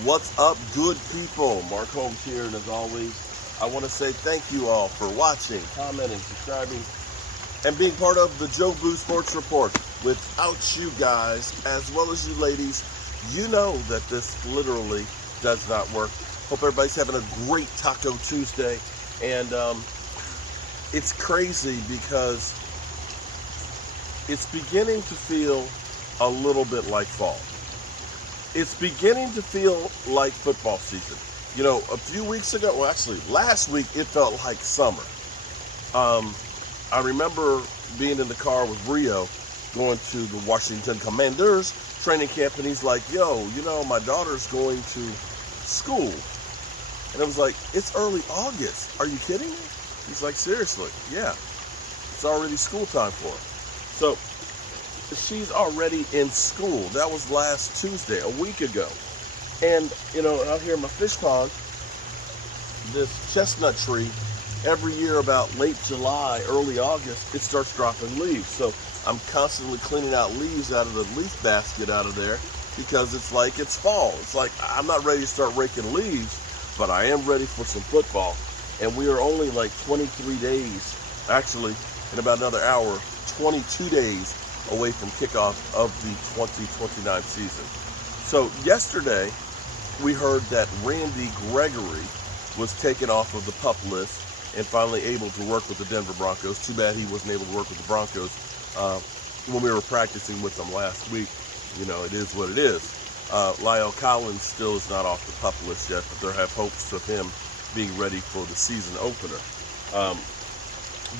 What's up, good people? Mark Holmes here, and as always, I want to say thank you all for watching, commenting, subscribing, and being part of the Joe Boo Sports Report. Without you guys, as well as you ladies, you know that this literally does not work. Hope everybody's having a great Taco Tuesday, and it's crazy because it's beginning to feel a little bit like fall. It's beginning to feel like football season. You know, a few weeks ago, well, actually, last week, it felt like summer. I remember being in the car with Rio, going to the Washington Commanders training camp, and he's like, yo, you know, my daughter's going to school. And I was like, it's early August. Are you kidding me? He's like, seriously? Yeah. It's already school time for her. So, she's already in school. That was last Tuesday, a week ago. And, you know, out here in my fish pond, this chestnut tree, every year about late July, early August, it starts dropping leaves. So I'm constantly cleaning out leaves out of the leaf basket out of there because it's like it's fall. It's like I'm not ready to start raking leaves, but I am ready for some football. And we are only like 23 days, actually, in about another hour, 22 days away from kickoff of the 2029 season. So yesterday, we heard that Randy Gregory was taken off of the PUP list and finally able to work with the Denver Broncos. Too bad he wasn't able to work with the Broncos when we were practicing with them last week. You know, it is what it is. Lyle Collins still is not off the PUP list yet, but there have hopes of him being ready for the season opener.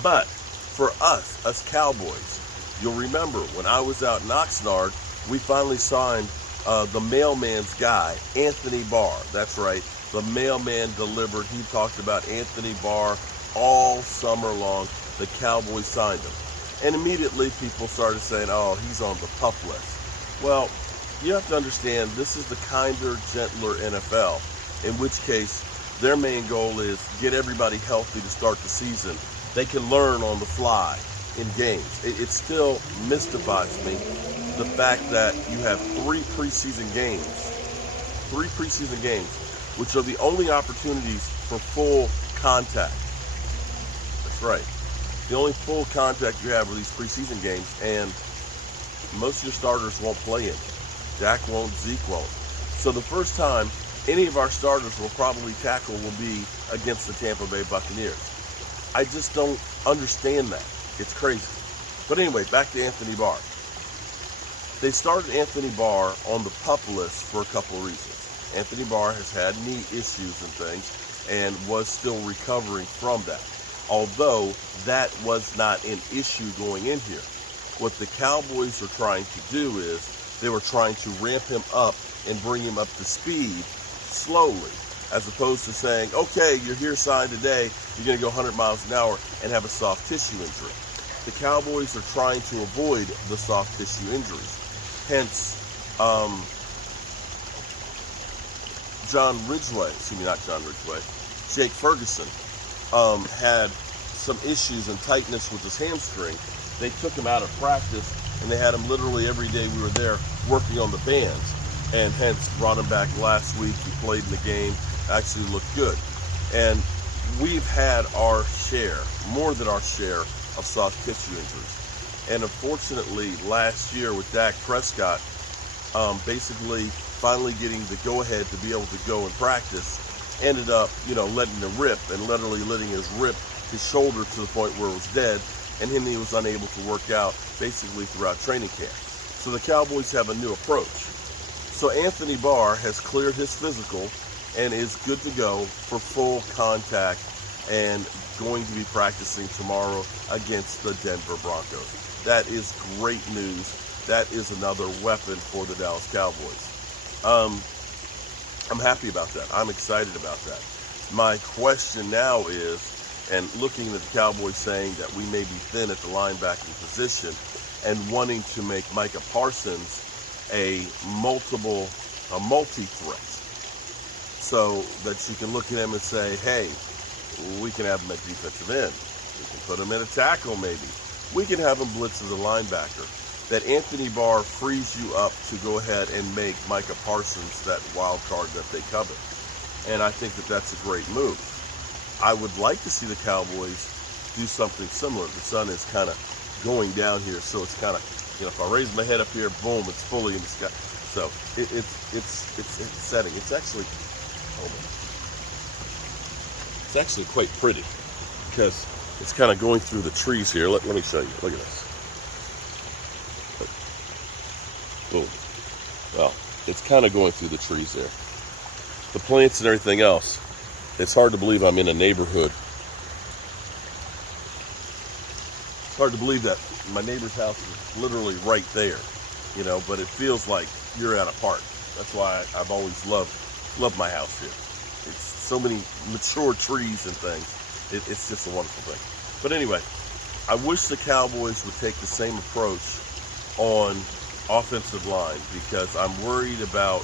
But for us Cowboys, you'll remember when I was out in Oxnard, we finally signed the mailman's guy, Anthony Barr. That's right, the mailman delivered. He talked about Anthony Barr all summer long. The Cowboys signed him. And immediately people started saying, oh, he's on the PUP list. Well, you have to understand, this is the kinder, gentler NFL, in which case their main goal is get everybody healthy to start the season. They can learn on the fly in games. It still mystifies me the fact that you have three preseason games, which are the only opportunities for full contact. That's right. The only full contact you have are these preseason games, and most of your starters won't play in. Dak won't, Zeke won't. So the first time any of our starters will probably tackle will be against the Tampa Bay Buccaneers. I just don't understand that. It's crazy. But anyway, back to Anthony Barr. They started Anthony Barr on the PUP list for a couple of reasons. Anthony Barr has had knee issues and things and was still recovering from that. Although that was not an issue going in here. What the Cowboys are trying to do is they were trying to ramp him up and bring him up to speed slowly, as opposed to saying, okay, you're here signed today, you're going to go 100 miles an hour and have a soft tissue injury. The Cowboys are trying to avoid the soft tissue injuries. Hence, Jake Ferguson had some issues and tightness with his hamstring. They took him out of practice, and they had him literally every day we were there working on the bands, and hence brought him back last week. He played in the game, actually looked good. And we've had our share, more than our share, of soft tissue injuries. And unfortunately, last year with Dak Prescott, basically finally getting the go-ahead to be able to go and practice, ended up, you know, letting him rip, and literally letting his shoulder to the point where it was dead, and then he was unable to work out basically throughout training camp. So the Cowboys have a new approach. So Anthony Barr has cleared his physical and is good to go for full contact and going to be practicing tomorrow against the Denver Broncos. That is great news. That is another weapon for the Dallas Cowboys. I'm happy about that. I'm excited about that. My question now is, and looking at the Cowboys saying that we may be thin at the linebacking position and wanting to make Micah Parsons a multi-threat, so that you can look at him and say, hey, we can have him at defensive end. We can put him in a tackle maybe. We can have him blitz as a linebacker. that Anthony Barr frees you up to go ahead and make Micah Parsons that wild card that they covet. And I think that that's a great move. I would like to see the Cowboys do something similar. The sun is kind of going down here, so it's kind of, if I raise my head up here, boom, it's fully in the sky. So it's setting. It's actually, it's actually quite pretty because it's kind of going through the trees here. Let me show you. Look at this. Boom. Well, it's kind of going through the trees there. The plants and everything else. It's hard to believe I'm in a neighborhood. It's hard to believe that my neighbor's house is literally right there, but it feels like you're at a park. That's why I've always loved my house here. It's so many mature trees and things. It's just a wonderful thing. But anyway, I wish the Cowboys would take the same approach on offensive line because I'm worried about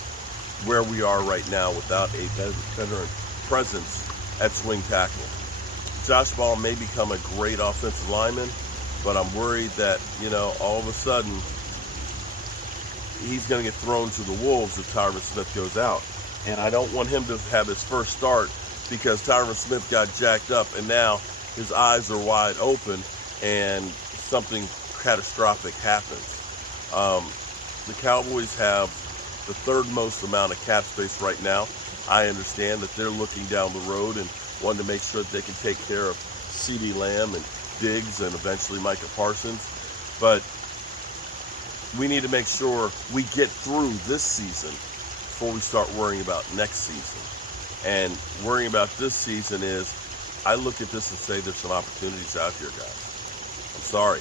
where we are right now without a veteran presence at swing tackle. Josh Ball may become a great offensive lineman, but I'm worried that, all of a sudden he's going to get thrown to the wolves if Tyron Smith goes out. And I don't want him to have his first start because Tyron Smith got jacked up and now his eyes are wide open and something catastrophic happens. The Cowboys have the third most amount of cap space right now. I understand that they're looking down the road and wanting to make sure that they can take care of CeeDee Lamb and Diggs and eventually Micah Parsons. But we need to make sure we get through this season before we start worrying about next season. And worrying about this season is, I look at this and say there's some opportunities out here, guys. I'm sorry.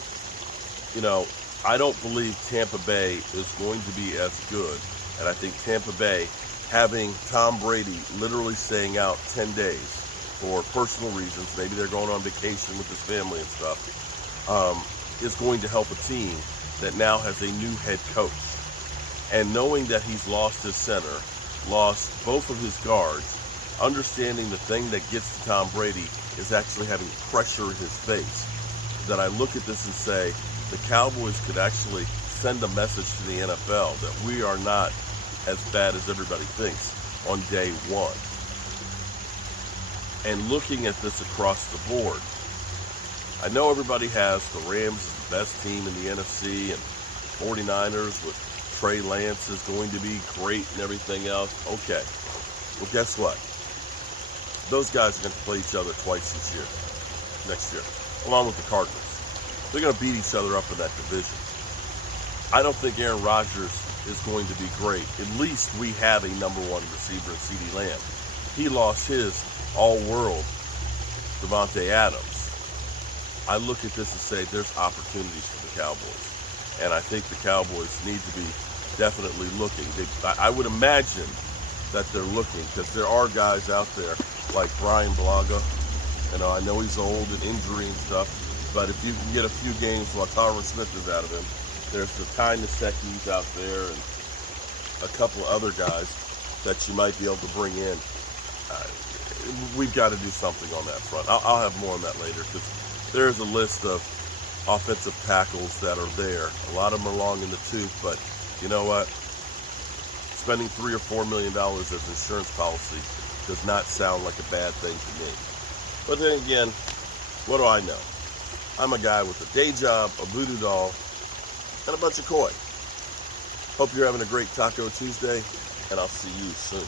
I don't believe Tampa Bay is going to be as good. And I think Tampa Bay, having Tom Brady literally staying out 10 days for personal reasons, maybe they're going on vacation with his family and stuff, is going to help a team that now has a new head coach. And knowing that he's lost his center, lost both of his guards, understanding the thing that gets to Tom Brady is actually having pressure in his face, that I look at this and say, the Cowboys could actually send a message to the NFL that we are not as bad as everybody thinks on day one. And looking at this across the board, I know everybody has the Rams as the best team in the NFC and 49ers with Trey Lance is going to be great and everything else. Okay. Well, guess what? Those guys are going to play each other twice next year, along with the Cardinals. They're going to beat each other up in that division. I don't think Aaron Rodgers is going to be great. At least we have a number one receiver in CeeDee Lamb. He lost his all-world Devontae Adams. I look at this and say there's opportunities for the Cowboys. And I think the Cowboys need to be definitely looking. I would imagine that they're looking because there are guys out there like Brian Bulaga. I know he's old and injury and stuff, but if you can get a few games while Tyron Smith is out of him, there's the Ty Nsekes out there and a couple of other guys that you might be able to bring in. We've got to do something on that front. I'll have more on that later because there's a list of offensive tackles that are there. A lot of them are long in the tooth, but you know what? Spending $3 or $4 million as an insurance policy does not sound like a bad thing to me. But then again, what do I know? I'm a guy with a day job, a voodoo doll, and a bunch of koi. Hope you're having a great Taco Tuesday, and I'll see you soon.